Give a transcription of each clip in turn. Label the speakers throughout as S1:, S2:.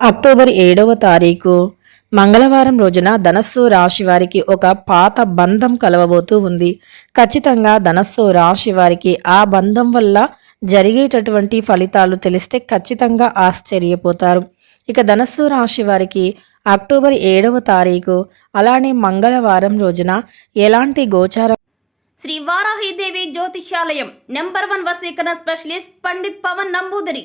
S1: October ఏడవ తారీఖు. మంగళవారం రోజున ధనస్సు రాశి వారికి ఒక పాత బంధం కలవబోతూ ఉంది. ఖచ్చితంగా ధనస్సు రాశి వారికి ఆ బంధం వల్ల జరిగేటటువంటి ఫలితాలు తెలిస్తే ఖచ్చితంగా ఆశ్చర్యపోతారు. ఇక ధనస్సు రాశి వారికి అక్టోబర్ ఏడవ తారీఖు అలానే మంగళవారం రోజున ఎలాంటి గోచార
S2: శ్రీ వారాహిదేవి జ్యోతిష్యాలయం నెంబర్ వన్ వసీకరణ స్పెషలిస్ట్ పండిత్ పవన్ నంబూదరి.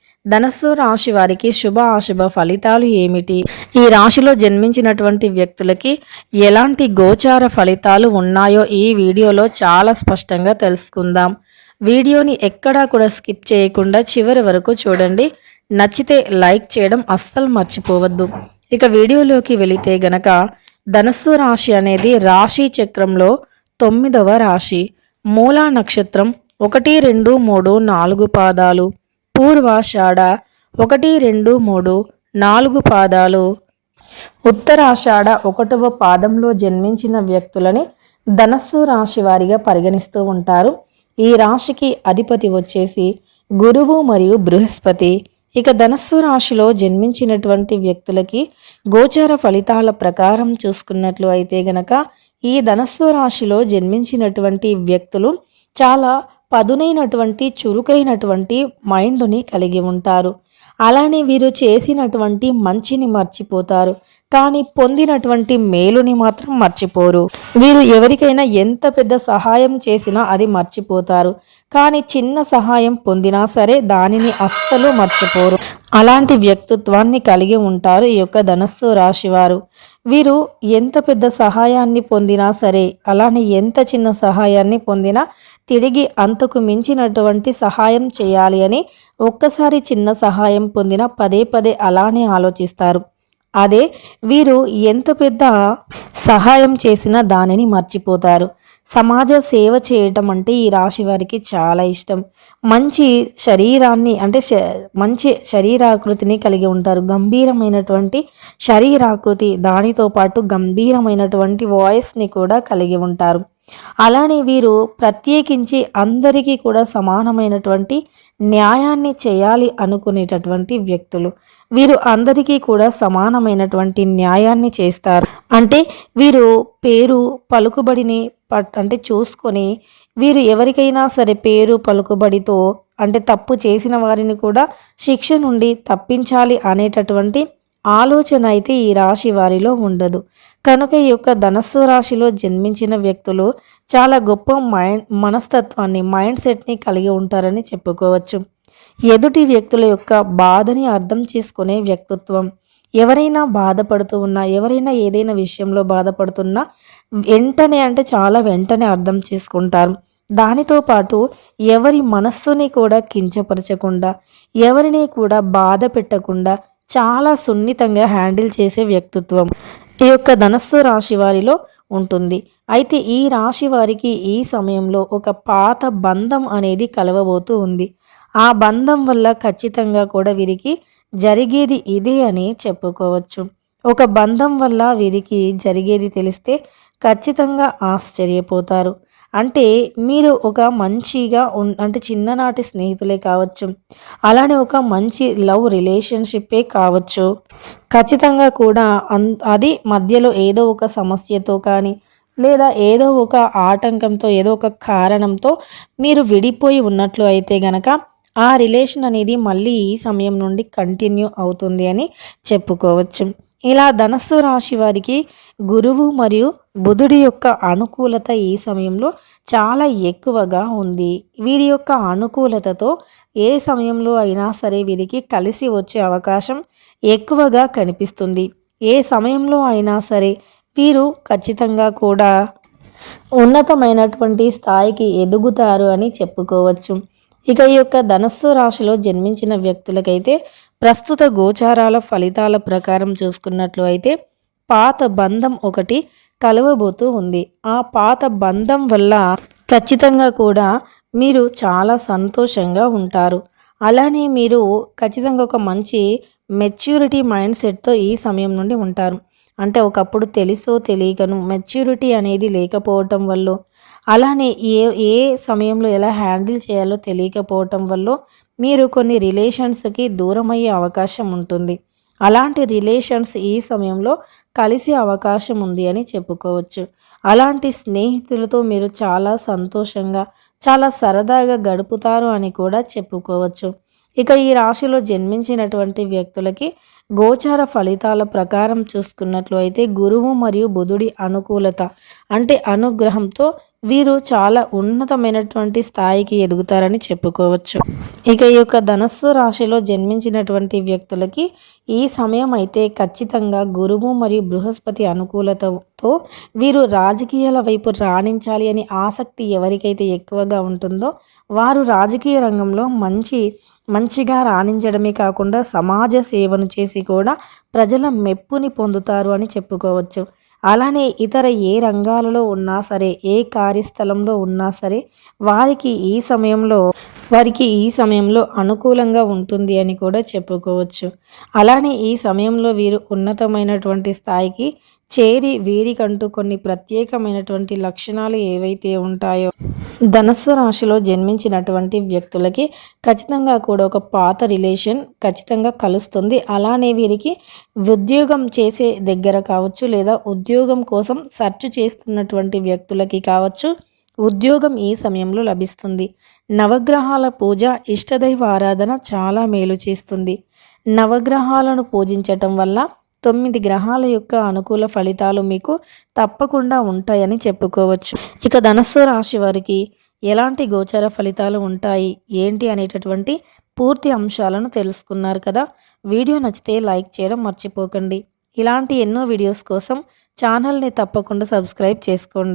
S1: ధనస్సు రాశి వారికి శుభ అశుభ ఫలితాలు ఏమిటి? ఈ రాశిలో జన్మించినటువంటి వ్యక్తులకి ఎలాంటి గోచార ఫలితాలు ఉన్నాయో ఈ వీడియోలో చాలా స్పష్టంగా తెలుసుకుందాం. వీడియోని ఎక్కడా కూడా స్కిప్ చేయకుండా చివరి వరకు చూడండి. నచ్చితే లైక్ చేయడం అస్సలు మర్చిపోవద్దు. ఇక వీడియోలోకి వెళితే గనక ధనస్సు రాశి అనేది రాశి చక్రంలో తొమ్మిదవ రాశి. మూలా నక్షత్రం ఒకటి రెండు మూడు నాలుగు పాదాలు. పూర్వాషాఢ ఒకటి రెండు మూడు నాలుగు పాదాలు. ఉత్తరాషాఢ ఒకటవ పాదంలో జన్మించిన వ్యక్తులని ధనస్సు రాశి వారిగా పరిగణిస్తూ ఉంటారు. ఈ రాశికి అధిపతి వచ్చేసి గురువు మరియు బృహస్పతి. ఇక ధనస్సు రాశిలో జన్మించినటువంటి వ్యక్తులకి గోచార ఫలితాల ప్రకారం చూసుకున్నట్లు అయితే గనక ఈ ధనస్సు రాశిలో జన్మించినటువంటి వ్యక్తులు చాలా పదునైనటువంటి చురుకైనటువంటి మైండ్ని కలిగి ఉంటారు. అలానే వీరు చేసినటువంటి మంచిని మర్చిపోతారు. కానీ పొందినటువంటి మేలుని మాత్రం మర్చిపోరు. వీరు ఎవరికైనా ఎంత పెద్ద సహాయం చేసినా అది మర్చిపోతారు. కానీ చిన్న సహాయం పొందినా సరే దానిని అస్సలు మర్చిపోరు. అలాంటి వ్యక్తిత్వాన్ని కలిగి ఉంటారు ఈ యొక్క ధనస్సు రాశివారు. వీరు ఎంత పెద్ద సహాయాన్ని పొందినా సరే అలానే ఎంత చిన్న సహాయాన్ని పొందినా తిరిగి అంతకు మించినటువంటి సహాయం చేయాలి అని ఒక్కసారి చిన్న సహాయం పొందినా పదే పదే అలానే ఆలోచిస్తారు. అదే వీరు ఎంత పెద్ద సహాయం చేసినా దానిని మర్చిపోతారు. సమాజ సేవ చేయటం అంటే ఈ రాశి వారికి చాలా ఇష్టం. మంచి శరీరాన్ని అంటే శ- మంచి శరీరాకృతిని కలిగి ఉంటారు. గంభీరమైనటువంటి శరీరాకృతి దానితో పాటు గంభీరమైనటువంటి వాయిస్ని కూడా కలిగి ఉంటారు. అలానే వీరు ప్రత్యేకించి అందరికీ కూడా సమానమైనటువంటి న్యాయాన్ని చేయాలి అనుకునేటటువంటి వ్యక్తులు. వీరు అందరికీ కూడా సమానమైనటువంటి న్యాయాన్ని చేస్తారు. అంటే వీరు పేరు పలుకుబడిని పట్ అంటే చూసుకొని వీరు ఎవరికైనా సరే పేరు పలుకుబడితో అంటే తప్పు చేసిన వారిని కూడా శిక్ష నుండి తప్పించాలి అనేటటువంటి ఆలోచన అయితే ఈ రాశి వారిలో ఉండదు. కనుక ఈ యొక్క ధనస్సు రాశిలో జన్మించిన వ్యక్తులు చాలా గొప్ప మైండ్ మనస్తత్వాన్ని మైండ్ సెట్ని కలిగి ఉంటారని చెప్పుకోవచ్చు. ఎదుటి వ్యక్తుల యొక్క బాధని అర్థం చేసుకునే వ్యక్తిత్వం. ఎవరైనా బాధపడుతూ ఉన్నా ఎవరైనా ఏదైనా విషయంలో బాధపడుతున్నా వెంటనే అంటే చాలా వెంటనే అర్థం చేసుకుంటారు. దానితో పాటు ఎవరి మనస్సుని కూడా కించపరచకుండా ఎవరిని కూడా బాధ పెట్టకుండా చాలా సున్నితంగా హ్యాండిల్ చేసే వ్యక్తిత్వం ఈ యొక్క ధనస్సు రాశి వారిలో ఉంటుంది. అయితే ఈ రాశి వారికి ఈ సమయంలో ఒక పాత బంధం అనేది కలవబోతూ ఉంది. ఆ బంధం వల్ల ఖచ్చితంగా కూడా వీరికి జరిగేది ఇదే అని చెప్పుకోవచ్చు. ఒక బంధం వల్ల వీరికి జరిగేది తెలిస్తే ఖచ్చితంగా ఆశ్చర్యపోతారు. అంటే మీరు ఒక మంచిగా ఉన్ అంటే చిన్ననాటి స్నేహితులే కావచ్చు అలానే ఒక మంచి లవ్ రిలేషన్షిప్పే కావచ్చు. ఖచ్చితంగా కూడా అన్ అది మధ్యలో ఏదో ఒక సమస్యతో కానీ లేదా ఏదో ఒక ఆటంకంతో ఏదో ఒక కారణంతో మీరు విడిపోయి ఉన్నట్లు అయితే గనక ఆ రిలేషన్ అనేది మళ్ళీ ఈ సమయం నుండి కంటిన్యూ అవుతుంది అని చెప్పుకోవచ్చు. ఇలా ధనస్సు రాశి వారికి గురువు మరియు బుధుడి యొక్క అనుకూలత ఈ సమయంలో చాలా ఎక్కువగా ఉంది. వీరి యొక్క అనుకూలతతో ఏ సమయంలో అయినా సరే వీరికి కలిసి వచ్చే అవకాశం ఎక్కువగా కనిపిస్తుంది. ఏ సమయంలో అయినా సరే వీరు ఖచ్చితంగా కూడా ఉన్నతమైనటువంటి స్థాయికి ఎదుగుతారు అని చెప్పుకోవచ్చు. ఇక ఈ యొక్క ధనస్సు రాశిలో జన్మించిన వ్యక్తులకైతే ప్రస్తుత గోచారాల ఫలితాల ప్రకారం చూసుకున్నట్లు అయితే పాత బంధం ఒకటి కలవబోతూ ఉంది. ఆ పాత బంధం వల్ల ఖచ్చితంగా కూడా మీరు చాలా సంతోషంగా ఉంటారు. అలానే మీరు ఖచ్చితంగా ఒక మంచి మెచ్యూరిటీ మైండ్ సెట్తో ఈ సమయం నుండి ఉంటారు. అంటే ఒకప్పుడు తెలుసో తెలియకను మెచ్యూరిటీ అనేది లేకపోవటం వల్ల అలానే ఏ ఏ సమయంలో ఎలా హ్యాండిల్ చేయాలో తెలియకపోవటం వల్ల మీరు కొన్ని రిలేషన్స్కి దూరం అయ్యే అవకాశం ఉంటుంది. అలాంటి రిలేషన్స్ ఈ సమయంలో కలిసే అవకాశం ఉంది అని చెప్పుకోవచ్చు. అలాంటి స్నేహితులతో మీరు చాలా సంతోషంగా చాలా సరదాగా గడుపుతారు అని కూడా చెప్పుకోవచ్చు. ఇక ఈ రాశిలో జన్మించినటువంటి వ్యక్తులకి గోచార ఫలితాల ప్రకారం చూసుకున్నట్లు అయితే గురువు మరియు బుధుడి అనుకూలత అంటే అనుగ్రహంతో వీరు చాలా ఉన్నతమైనటువంటి స్థాయికి ఎదుగుతారని చెప్పుకోవచ్చు. ఇక ఈ యొక్క ధనస్సు రాశిలో జన్మించినటువంటి వ్యక్తులకి ఈ సమయం అయితే ఖచ్చితంగా గురువు మరియు బృహస్పతి అనుకూలతతో వీరు రాజకీయాల వైపు రాణించాలి అని ఆసక్తి ఎవరికైతే ఎక్కువగా ఉంటుందో వారు రాజకీయ రంగంలో మంచి మంచిగా రాణించడమే కాకుండా సమాజ సేవను చేసి కూడా ప్రజల మెప్పుని పొందుతారు అని చెప్పుకోవచ్చు. అలానే ఇతర ఏ రంగాలలో ఉన్నా సరే ఏ కార్యస్థలంలో ఉన్నా సరే వారికి ఈ సమయంలో వారికి ఈ సమయంలో అనుకూలంగా ఉంటుంది అని కూడా చెప్పుకోవచ్చు. అలానే ఈ సమయంలో వీరు ఉన్నతమైనటువంటి స్థాయికి చేరి వీరికంటూ కొన్ని ప్రత్యేకమైనటువంటి లక్షణాలు ఏవైతే ఉంటాయో ధనస్సు రాశిలో జన్మించినటువంటి వ్యక్తులకి ఖచ్చితంగా కూడా ఒక పాత రిలేషన్ ఖచ్చితంగా కలుస్తుంది. అలానే వీరికి ఉద్యోగం చేసే దగ్గర కావచ్చు లేదా ఉద్యోగం కోసం సెర్చ్ చేస్తున్నటువంటి వ్యక్తులకి కావచ్చు ఉద్యోగం ఈ సమయంలో లభిస్తుంది. నవగ్రహాల పూజ ఇష్టదైవ ఆరాధన చాలా మేలు చేస్తుంది. నవగ్రహాలను పూజించటం వల్ల తొమ్మిది గ్రహాల యొక్క అనుకూల ఫలితాలు మీకు తప్పకుండా ఉంటాయని చెప్పుకోవచ్చు. ఇక ధనస్సు రాశి వారికి ఎలాంటి గోచర ఫలితాలు ఉంటాయి? ఏంటి అనేటటువంటి పూర్తి అంశాలను తెలుసుకున్నారు కదా? వీడియో నచ్చితే లైక్ చేయడం మర్చిపోకండి. ఇలాంటి ఎన్నో వీడియోస్ కోసం ఛానల్ని తప్పకుండా సబ్స్క్రైబ్ చేసుకోండి.